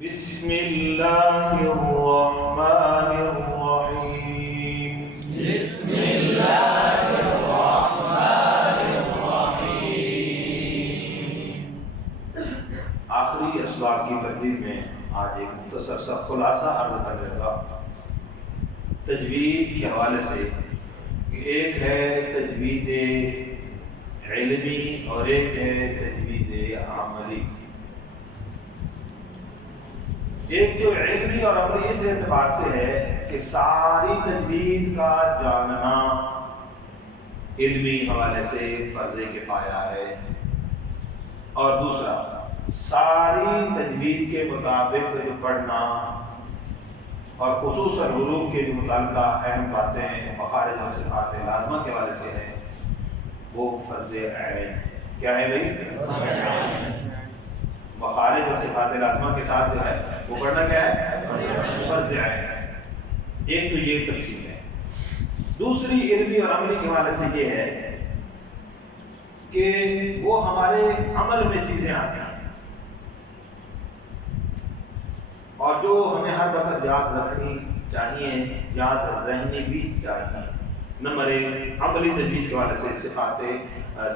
بسم اللہ الرحمن الرحیم بسم اللہ الرحمن الرحیم۔ آخری اسباق کی ترتیب میں آج ایک مختصر سا خلاصہ عرض کرنے کا تجوید کے حوالے سے کہ ایک ہے تجوید علمی اور ایک ہے تجوید عملی۔ ایک تو علمی اور عملی اس اعتبار سے ہے کہ ساری تجوید کا جاننا علمی حوالے سے فرض کفایہ ہے، اور دوسرا ساری تجوید کے مطابق جو پڑھنا اور خصوصاً حروف کے جو متعلقہ اہم باتیں مخارج اور صفات لازمہ کے حوالے سے ہیں وہ فرض عین۔ کیا ہے بھائی؟ مخارج اور صفات لازمہ کے ساتھ جو ہے وہ پڑھنا کیا ہے؟ فرض عین ہے۔ ایک تو یہ تقسیم ہے۔ دوسری علمی اور عملی کے حوالے سے یہ ہے کہ وہ ہمارے عمل میں چیزیں آتی ہیں اور جو ہمیں ہر وقت یاد رکھنی چاہیے، یاد رہنی بھی چاہیے۔ نمبر ایک عملی تجوید کے حوالے سے صفات،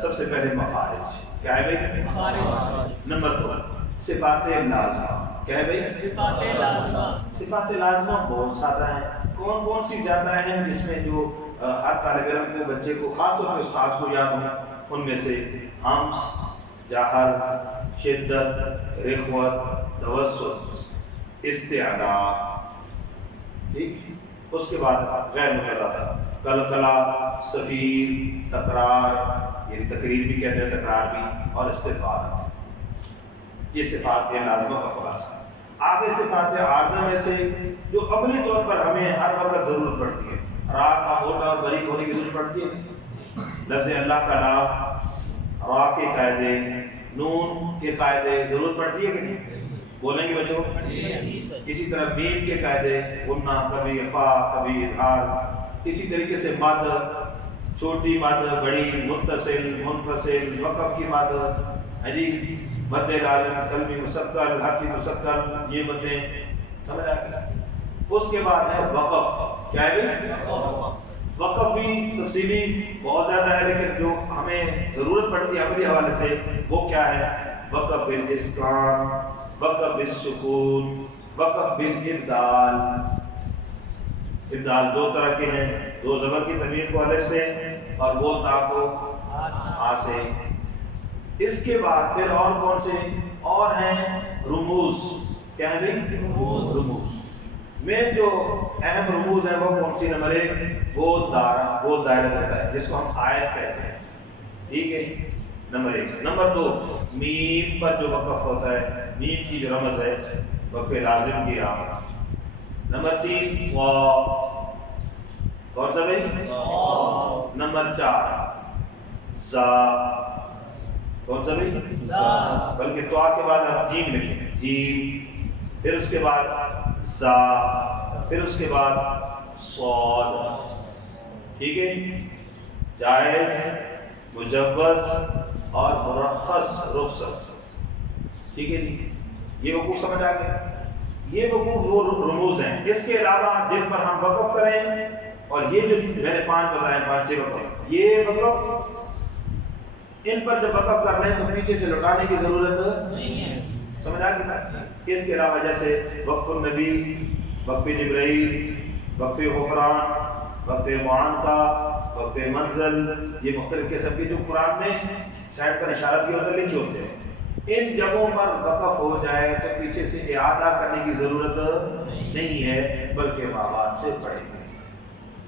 سب سے پہلے مخارج۔ کیا ہے بھائی؟ مخارج۔ نمبر دو صفات لازمہ۔ کیا ہے بھائی؟ صفات لازمہ۔ صفات لازمہ بہت زیادہ ہیں۔ کون کون سی زیادہ ہیں جس میں جو ہر طالب علم کو، بچے کو، خاص طور پہ استاد کو یاد ہوں؟ ان میں سے ہمس، جہر، شدت، رخوت، توسط، استعلا۔ ٹھیک، اس کے بعد غیر مقررہ قلقلہ، صفیر، تکرار، یعنی تقریر بھی کہتے ہیں، تکرار بھی، اور استطالت۔ یہ صفات لازمہ کا خلاصہ۔ آگے صفات عارضہ میں سے جو عملی طور پر ہمیں ہر وقت ضرورت پڑتی ہے، را کا موٹا اور باریک ہونے کی ضرورت پڑتی ہے۔ لفظ اللہ کا نام، را کے قاعدے، نون کے قاعدے ضرورت پڑتی ہے کہ نہیں؟ بولیں گے بچوں؟ اسی طرح میم کے قاعدے، غنہ، کبھی خا، کبھی اظہار۔ اسی طریقے سے مد، چھوٹی مد، بڑی، متصل، منفصل، وقف کی مد، جی، مد لازم، قلبی مسکل، حرفی مسکل، یہ مدیں سمجھ آئے۔ اس کے بعد ہے وقف۔ کیا ہے بھی؟ وقف بھی تفصیلی بہت زیادہ ہے، لیکن جو ہمیں ضرورت پڑتی ہے عملی حوالے سے وہ کیا ہے؟ وقف بالاسکان، وقف بالسکون، وقف بالابدال۔ ابدال دو طرح کے ہیں، دو زبر کی تنوین کو الف سے اور وہ تا کو آ سے۔ اس کے بعد پھر اور کون سے اور ہیں؟ رموز۔ کیا ہے بھائی؟ رموز میں جو اہم رموز ہیں وہ کون سی؟ نمبر ایک گول دائرہ دیتا ہے جس کو ہم آیت کہتے ہیں، ٹھیک ہے، نمبر ایک۔ نمبر دو میم پر جو وقف ہوتا ہے، میم کی جو رمز ہے وقف لازم کی آمد۔ نمبر تین واو، کون سا بھائی؟ نمبر چار زا، کون سا بھائی؟ زا، بلکہ تو کے بعد ہم جیم لکھیں، جیم، پھر اس کے بعد زا، پھر اس کے بعد صاد۔ ٹھیک ہے، جائز، مجوز اور مرخص، رخصت۔ ٹھیک ہے جی، یہ وقوف سمجھ آ گیا؟ یہ وقوف وہ رموز ہیں۔ اس کے علاوہ جن پر ہم وقف کریں، اور یہ جو میں نے پانچ بتائے، پانچ چھ وقف، یہ وقف ان پر جب وقف کر لیں تو پیچھے سے لوٹانے کی ضرورت نہیں ہے۔ سمجھ آ گیا؟ اس کے علاوہ جیسے وقف النبی، وقف جبرائیل، وقف غفران، وقف معانقہ، وقف منزل، یہ مختلف قسم کے جو قرآن میں سائڈ پر اشارہ کیا ہوتا ہے، لکھے ہوتے ہیں، ان جگہوں پر وقف ہو جائے تو پیچھے سے اعادہ کرنے کی ضرورت نہیں ہے، بلکہ باوات سے پڑھیں گے۔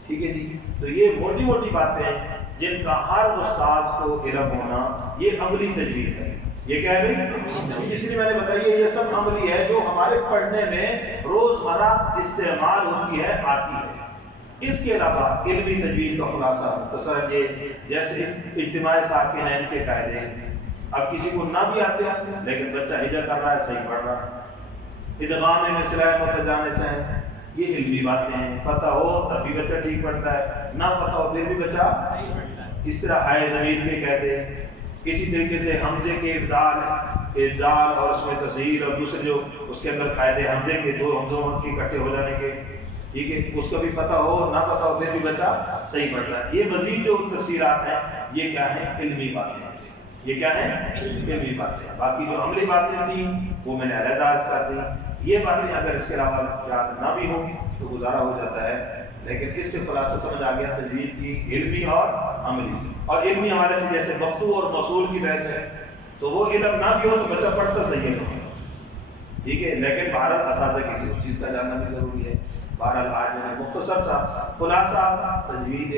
ٹھیک ہے جی، تو یہ موٹی موٹی باتیں ہیں جن کا ہر استاذ کو علم ہونا، یہ عملی تجوید ہے۔ یہ کیا ہے بھائی؟ جتنی میں نے بتائی ہے یہ سب عملی ہے جو ہمارے پڑھنے میں روزمرہ استعمال ہوتی ہے، آتی ہے۔ اس کے علاوہ علمی تجوید کا خلاصہ مختصر یہ، جیسے اجتماع ساکنین کے قاعدے، اب کسی کو نہ بھی آتے ہیں لیکن بچہ ہجا کر رہا ہے، صحیح پڑھ رہا ہے۔ ادغام مثلین متجانسین، یہ علمی باتیں ہیں، پتہ ہو تب بھی بچہ ٹھیک پڑھتا ہے، نہ پتہ ہو پھر بھی بچہ۔ اس طرح ہائے ضمیر کے قاعدے، اسی طریقے سے حمزے کے ابدال، اعتدال اور اس میں تصحیح اور دوسرے جو اس کے اندر قاعدے حمزے کے 2 حمزوں کے اکٹھے ہو جانے کے، ٹھیک ہے، اس کا بھی پتہ ہو نہ پتہ ہو پھر بھی بچہ صحیح پڑھتا ہے۔ یہ مزید جو تفسیرات ہیں یہ کیا ہیں؟ علمی باتیں ہیں۔ یہ کیا ہیں؟ علمی باتیں ہیں۔ باقی جو عملی باتیں تھیں وہ میں نے علیحدہ عرض کر دی۔ یہ باتیں اگر اس کے علاوہ یاد نہ بھی ہوں تو گزارا ہو جاتا ہے، لیکن اس سے خلاصہ سمجھ آ گیا تجوید کی علمی اور عملی۔ اور علمی حوالے سے جیسے مقطوع اور موصول کی بحث ہے تو وہ علم نہ بھی ہو تو بچہ پڑھتا صحیح ہے، ٹھیک ہے، لیکن بہرحال اساتذہ کے لیے اس چیز کا جاننا بھی ضروری ہے۔ بہرحال آج میں مختصر سا خلاصہ تجوید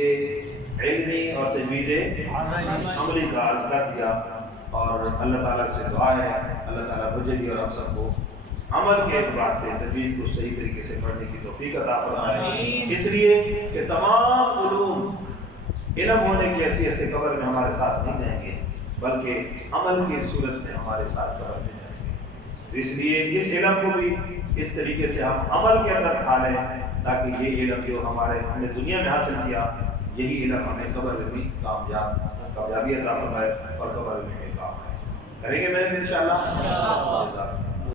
علمی اور تجوید عملی کا عرض کر دیا، اور اللہ تعالیٰ سے دعا ہے اللہ تعالیٰ مجھے بھی اور ہم سب کو عمل کے اعتبار سے تجوید کو صحیح طریقے سے پڑھنے کی توفیق عطا فرمائے، اس لیے کہ تمام علوم علم ہونے کی حیثیت سے قبر میں ہمارے ساتھ نہیں جائیں گے، بلکہ عمل کی صورت میں ہمارے ساتھ قبر میں جائیں گے۔ اس لیے اس علم کو بھی اس طریقے سے ہم عمل کے اندر ڈھالیں تاکہ یہ علم جو ہم نے دنیا میں حاصل کیا یہی علم ہمیں قبر میں بھی کامیابی عطا فرمائے اور قبر میں بھی کام آئے۔ کریں گے میرے دن انشاءاللہ۔